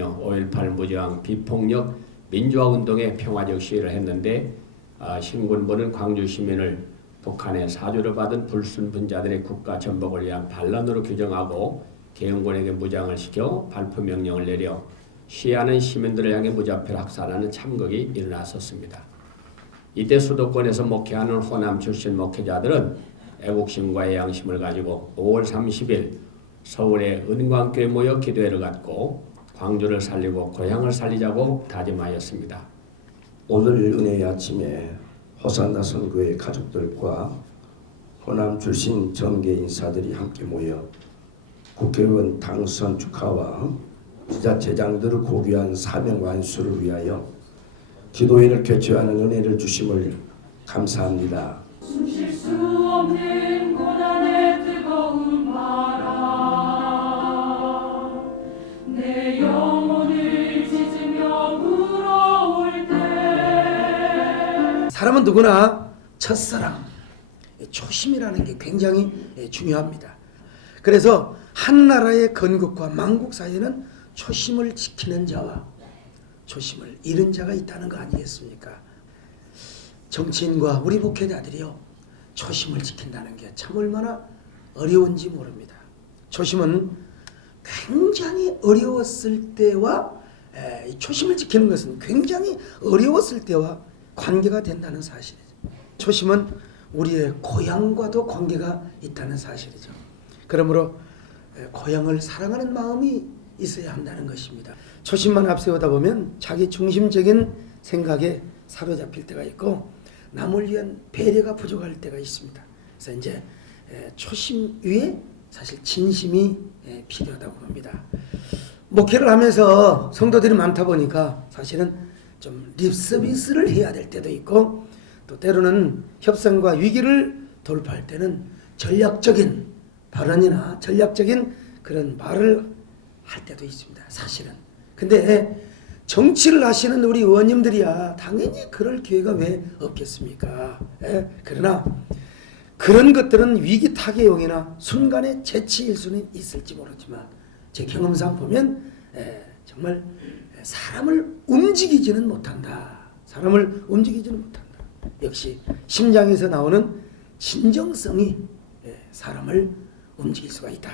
5.18 무저항 비폭력 민주화운동의 평화적 시위를 했는데 신군부는 광주 시민을 북한의 사주를 받은 불순분자들의 국가 전복을 위한 반란으로 규정하고 계엄군에게 무장을 시켜 발포 명령을 내려 시위하는 시민들을 향해 무자비로 학살하는 참극이 일어났었습니다. 이때 수도권에서 목회하는 호남 출신 목회자들은 애국심과 양심을 가지고 5월 30일 서울의 은광교에 모여 기도회를 갖고 광주를 살리고 고향을 살리자고 다짐하였습니다. 오늘 은혜의 아침에 호산나 선교회 가족들과 호남 출신 정계 인사들이 함께 모여 국회의원 당선 축하와 지자체장들을 고귀한 사명 완수를 위하여 기도회를 개최하는 은혜를 주심을 감사합니다. 숨쉴 수 없는 고난의 뜨거운 바람 내 영혼을 찢으며 불어올 때 사람은 누구나 첫사랑, 초심이라는 게 굉장히 중요합니다. 그래서 한 나라의 건국과 망국 사이에는 초심을 지키는 자와 초심을 잃은 자가 있다는 거 아니겠습니까? 정치인과 우리 목회자들이요, 초심을 지킨다는 게 참 얼마나 어려운지 모릅니다. 초심은 굉장히 어려웠을 때와 초심을 지키는 것은 굉장히 어려웠을 때와 관계가 된다는 사실이죠. 초심은 우리의 고향과도 관계가 있다는 사실이죠. 그러므로 고향을 사랑하는 마음이 있어야 한다는 것입니다. 초심만 앞세우다 보면 자기 중심적인 생각에 사로잡힐 때가 있고 남을 위한 배려가 부족할 때가 있습니다. 그래서 이제 초심 위에 사실 진심이 필요하다고 봅니다. 목회를 하면서 성도들이 많다 보니까 사실은 좀 립서비스를 해야 될 때도 있고 또 때로는 협상과 위기를 돌파할 때는 전략적인 발언이나 전략적인 그런 말을 할 때도 있습니다. 사실은. 근데 정치를 하시는 우리 의원님들이야 당연히 그럴 기회가 왜 없겠습니까? 그러나 그런 것들은 위기 타개용이나 순간의 재치일 수는 있을지 모르지만 제 경험상 보면 정말 사람을 움직이지는 못한다. 사람을 움직이지는 못한다. 역시 심장에서 나오는 진정성이 사람을 움직일 수가 있다.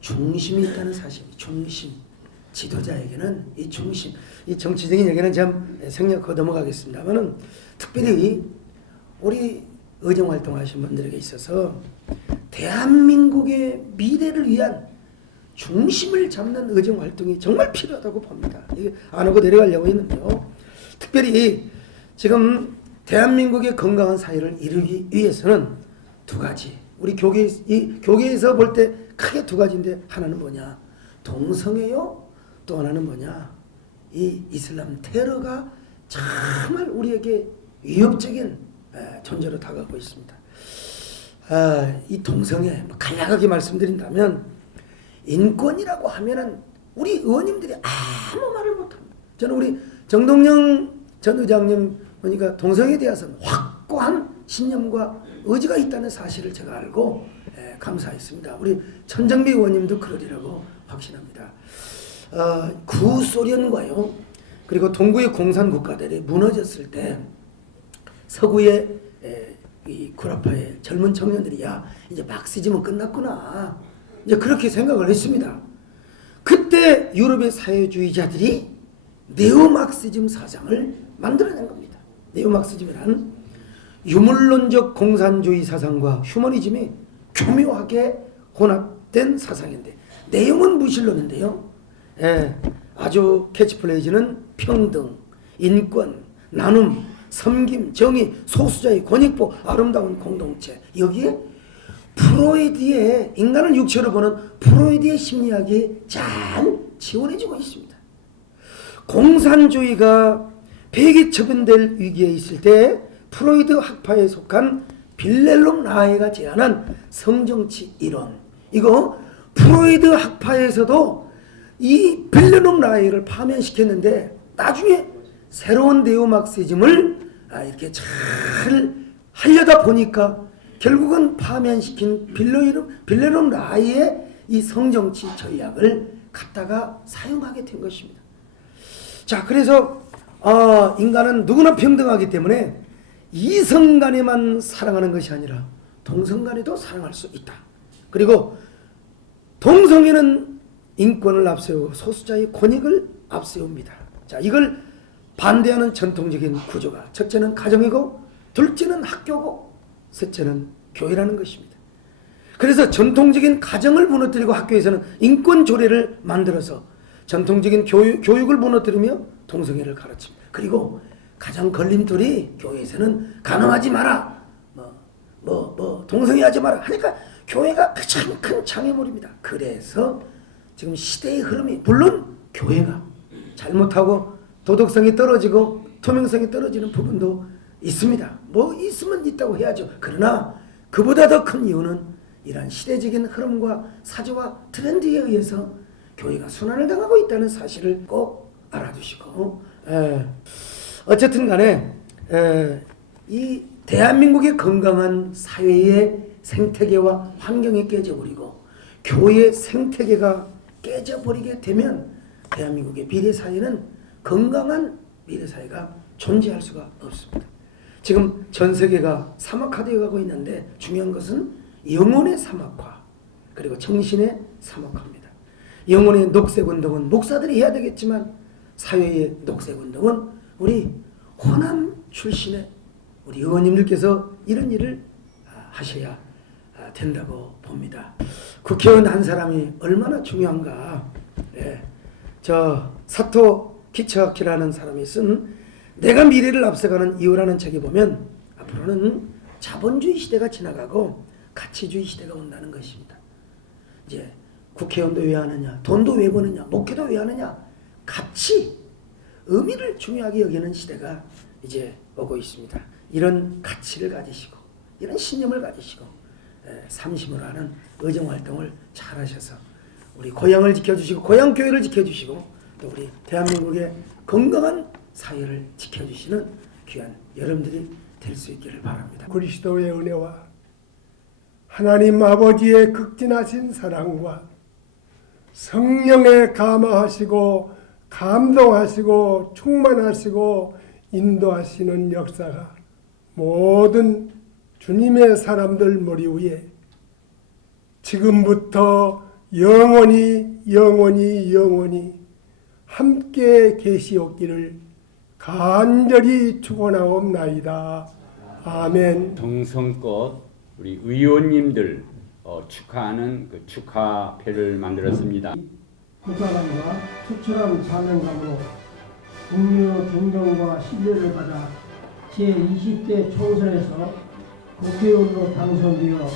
중심이 있다는 사실이 중심. 지도자에게는 이 중심, 이 정치적인 얘기는 참 생략하고 넘어가겠습니다만은 특별히 우리 의정활동 하신 분들에게 있어서 대한민국의 미래를 위한 중심을 잡는 의정활동이 정말 필요하다고 봅니다. 이게 안 하고 내려가려고 했는데요. 특별히 지금 대한민국의 건강한 사회를 이루기 위해서는 두 가지. 우리 교계에서 볼 때 크게 두 가지인데 하나는 뭐냐? 동성애요. 또 하나는 뭐냐? 이 이슬람 테러가 정말 우리에게 위협적인 존재로 다가오고 있습니다. 이 동성애 간략하게 말씀드린다면 인권이라고 하면은 우리 의원님들이 아무 말을 못합니다. 저는 우리 정동영 전 의장님 보니까 동성애에 대해서는 확고한 신념과 의지가 있다는 사실을 제가 알고 감사했습니다. 우리 천정비 의원님도 그러리라고 확신합니다. 구소련과요 그리고 동구의 공산 국가들이 무너졌을 때 서구의 이 구라파의 젊은 청년들이 야 이제 막시즘은 끝났구나 이제 그렇게 생각을 했습니다. 그때 유럽의 사회주의자들이 네오막시즘 사상을 만들어낸 겁니다. 네오막시즘이란 유물론적 공산주의 사상과 휴머니즘이 교묘하게 혼합된 사상인데 내용은 무신론인데요. 아주 캐치플레이즈는 평등, 인권, 나눔, 섬김, 정의, 소수자의 권익보, 아름다운 공동체. 여기에 프로이드의 인간을 육체로 보는 프로이드의 심리학이 잘 지원해주고 있습니다. 공산주의가 폐기처분될 위기에 있을 때 프로이드 학파에 속한 빌렐롬 라헤가 제안한 성정치 이론. 이거 프로이드 학파에서도 이 빌렐롬 라헤를 파면시켰는데 나중에 새로운 네오막시즘을 이렇게 잘 하려다 보니까 결국은 파면시킨 빌렐롬 라헤의 이 성정치 전략을 갖다가 사용하게 된 것입니다. 자, 그래서 인간은 누구나 평등하기 때문에 이성 간에만 사랑하는 것이 아니라 동성 간에도 사랑할 수 있다. 그리고 동성애는 인권을 앞세우고 소수자의 권익을 앞세웁니다. 자, 이걸 반대하는 전통적인 구조가 첫째는 가정이고 둘째는 학교고 셋째는 교회라는 것입니다. 그래서 전통적인 가정을 무너뜨리고 학교에서는 인권 조례를 만들어서 전통적인 교육을 무너뜨리며 동성애를 가르칩니다. 그리고 가장 걸림돌이 교회에서는 간음하지 마라, 동성애 하지 마라 하니까 교회가 가장 큰 장애물입니다. 그래서 지금 시대의 흐름이, 물론 교회가 잘못하고 도덕성이 떨어지고 투명성이 떨어지는 부분도 있습니다. 뭐 있으면 있다고 해야죠. 그러나 그보다 더 큰 이유는 이러한 시대적인 흐름과 사조와 트렌드에 의해서 교회가 순환을 당하고 있다는 사실을 꼭 알아두시고, 어쨌든 간에 이 대한민국의 건강한 사회의 생태계와 환경이 깨져버리고 교회의 생태계가 깨져버리게 되면 대한민국의 미래사회는 건강한 미래사회가 존재할 수가 없습니다. 지금 전 세계가 사막화되어 가고 있는데 중요한 것은 영혼의 사막화 그리고 정신의 사막화입니다. 영혼의 녹색운동은 목사들이 해야 되겠지만 사회의 녹색운동은 우리 호남 출신의 우리 의원님들께서 이런 일을 하셔야 된다고 봅니다. 국회의원 한 사람이 얼마나 중요한가. 저 사토 키치와키라는 사람이 쓴 내가 미래를 앞서가는 이유라는 책에 보면 앞으로는 자본주의 시대가 지나가고 가치주의 시대가 온다는 것입니다. 이제 국회의원도 왜 하느냐, 돈도 왜 버느냐, 목회도 왜 하느냐, 가치, 의미를 중요하게 여기는 시대가 이제 오고 있습니다. 이런 가치를 가지시고 이런 신념을 가지시고 삼심으로 하는 의정활동을 잘 하셔서 우리 고향을 지켜주시고 고향교회를 지켜주시고 또 우리 대한민국의 건강한 사회를 지켜주시는 귀한 여러분들이 될 수 있기를 바랍니다. 그리스도의 은혜와 하나님 아버지의 극진하신 사랑과 성령에 감화하시고 감동하시고 충만하시고 인도하시는 역사가 모든 주님의 사람들 머리 위에 지금부터 영원히 함께 계시옵기를 간절히 축원하옵나이다. 아멘. 동성껏 우리 의원님들 축하하는 그 축하패를 만들었습니다. 부사람과 투철한 사명감으로 국민의 존경과 신뢰를 받아 제20대 총선에서 국회의원으로 당선되어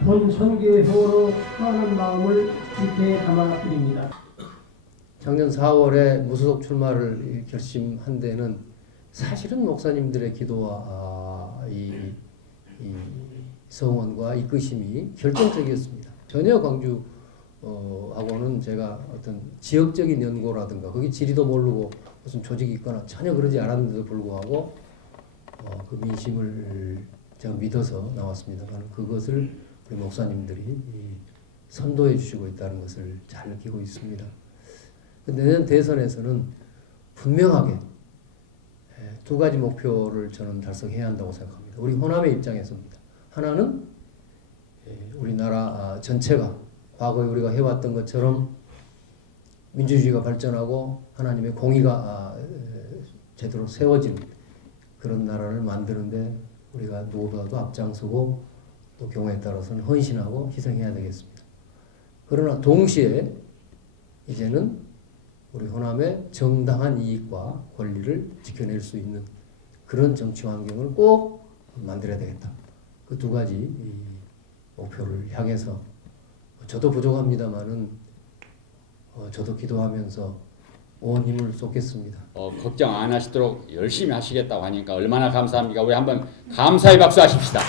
본 선교회로 축하하는 마음을 깊이 담아드립니다. 작년 4월에 무소속 출마를 결심한 데는 사실은 목사님들의 기도와 이 성원과 이끄심이 결정적이었습니다. 전혀 광주 하고는 제가 어떤 지역적인 연고라든가 거기 지리도 모르고 무슨 조직이 있거나 전혀 그러지 않았는데도 불구하고 그 민심을 제가 믿어서 나왔습니다만 그것을 우리 목사님들이 선도해 주시고 있다는 것을 잘 느끼고 있습니다. 내년 대선에서는 분명하게 두 가지 목표를 저는 달성해야 한다고 생각합니다. 우리 호남의 입장에서입니다. 하나는 우리나라 전체가 과거에 우리가 해왔던 것처럼 민주주의가 발전하고 하나님의 공의가 제대로 세워진 그런 나라를 만드는데 우리가 누구보다도 앞장서고 또 경우에 따라서는 헌신하고 희생해야 되겠습니다. 그러나 동시에 이제는 우리 호남의 정당한 이익과 권리를 지켜낼 수 있는 그런 정치 환경을 꼭 만들어야 되겠다. 그 두 가지 목표를 향해서 저도 부족합니다만은 저도 기도하면서 온 힘을 쏟겠습니다. 걱정 안 하시도록 열심히 하시겠다고 하니까 얼마나 감사합니까? 우리 한번 감사의 박수 하십시다.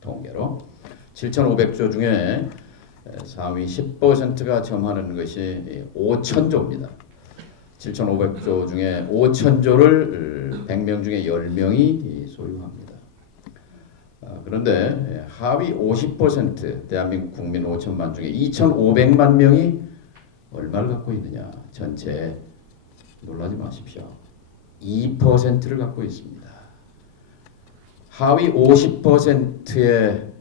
통계로 7,500조 중에 상위 10%가 점하는 것이 5,000조입니다. 7,500조 중에 5,000조를 100명 중에 10명이 소유합니다. 그런데 하위 50% 대한민국 국민 5천만 중에 2,500만 명이 얼마를 갖고 있느냐? 전체에 놀라지 마십시오. 2%를 갖고 있습니다. 하위 50%에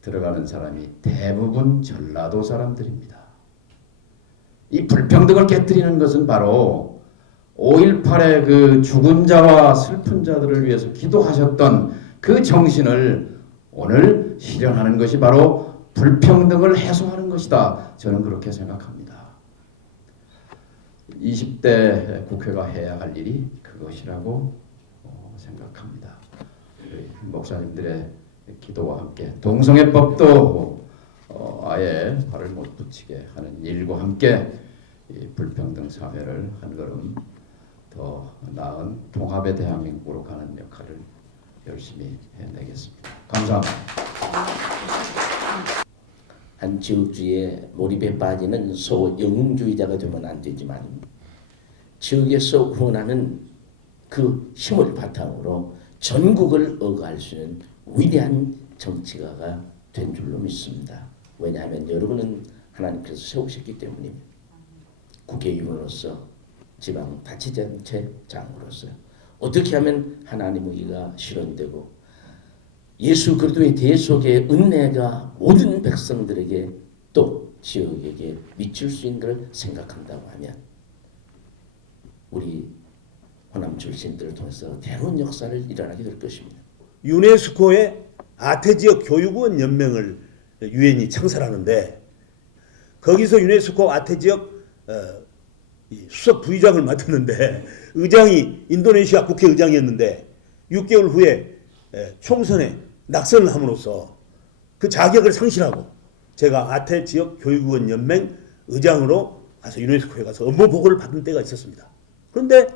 들어가는 사람이 대부분 전라도 사람들입니다. 이 불평등을 깨뜨리는 것은 바로 5.18의 그 죽은 자와 슬픈 자들을 위해서 기도하셨던 그 정신을 오늘 실현하는 것이 바로 불평등을 해소하는 것이다. 저는 그렇게 생각합니다. 20대 국회가 해야 할 일이 그것이라고 생각합니다. 우리 목사님들의 기도와 함께 동성애법도 아예 발을 못 붙이게 하는 일과 함께 이 불평등 사회를 한 걸음 더 나은 통합의 대한민국으로 가는 역할을 열심히 해내겠습니다. 감사합니다. 한 지역주의에 몰입에 빠지는 소영웅주의자가 되면 안 되지만 지역에서 후원하는 그 힘을 바탕으로 전국을 억압할 수 있는 위대한 정치가가 된 줄로 믿습니다. 왜냐하면 여러분은 하나님께서 세우셨기 때문입니다. 국회의원으로서 지방자치단체장으로서 어떻게 하면 하나님의 의가 실현되고 예수 그리스도의 대 속에 은혜가 모든 백성들에게 또 지역에게 미칠 수 있는 걸 생각한다고 하면 우리 호남 출신들을 통해서 대로운 역사를 일어나게 될 것입니다. 유네스코의 아태지역 교육원 연맹을 유엔이 창설하는데 거기서 유네스코 아태지역 수석 부의장을 맡았는데 의장이 인도네시아 국회의장이었는데 6개월 후에 총선에 낙선을 함으로써 그 자격을 상실하고 제가 아태지역 교육원 연맹 의장으로 가서 유네스코에 가서 업무 보고를 받은 때가 있었습니다. 그런데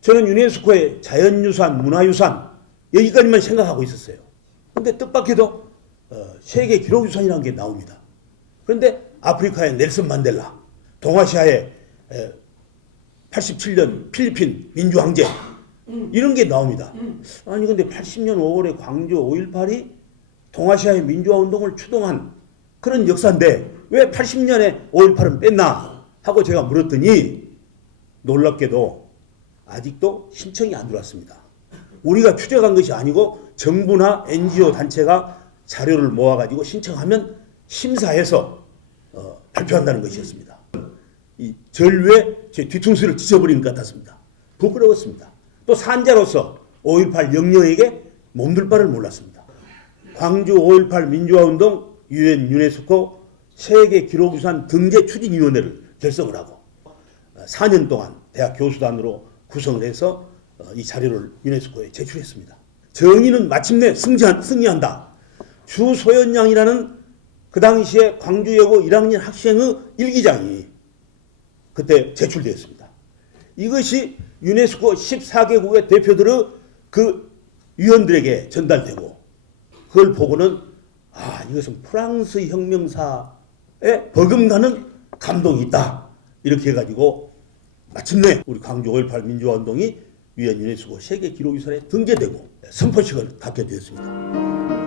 저는 유네스코의 자연유산, 문화유산 여기까지만 생각하고 있었어요. 그런데 뜻밖에도 세계 기록유산이라는 게 나옵니다. 그런데 아프리카의 넬슨 만델라, 동아시아의 87년 필리핀 민주항쟁 이런 게 나옵니다. 아니 근데 80년 5월에 광주 5.18이 동아시아의 민주화 운동을 추동한 그런 역사인데 왜 80년에 5.18은 뺐나 하고 제가 물었더니 놀랍게도 아직도 신청이 안 들어왔습니다. 우리가 추적한 것이 아니고 정부나 NGO 단체가 자료를 모아가지고 신청하면 심사해서 발표한다는 것이었습니다. 이 전류에 제 뒤통수를 찢어버린 것 같았습니다. 부끄러웠습니다. 또 산자로서 5.18 영령에게 몸둘 바를 몰랐습니다. 광주 5.18 민주화운동 유엔 유네스코 세계기록유산 등재 추진위원회를 결성을 하고 4년 동안 대학 교수단으로 구성을 해서 이 자료를 유네스코에 제출했습니다. 정의는 마침내 승리한다. 주소연양이라는 그 당시에 광주여고 1학년 학생의 일기장이 그때 제출되었습니다. 이것이 유네스코 14개국의 대표들의 그 위원들에게 전달되고 그걸 보고는 이것은 프랑스 혁명사에 버금가는 감동이 있다. 이렇게 해가지고 마침내 우리 광주 5.18 민주화운동이 유엔 유네스코 세계기록유산에 등재되고 선포식을 갖게 되었습니다.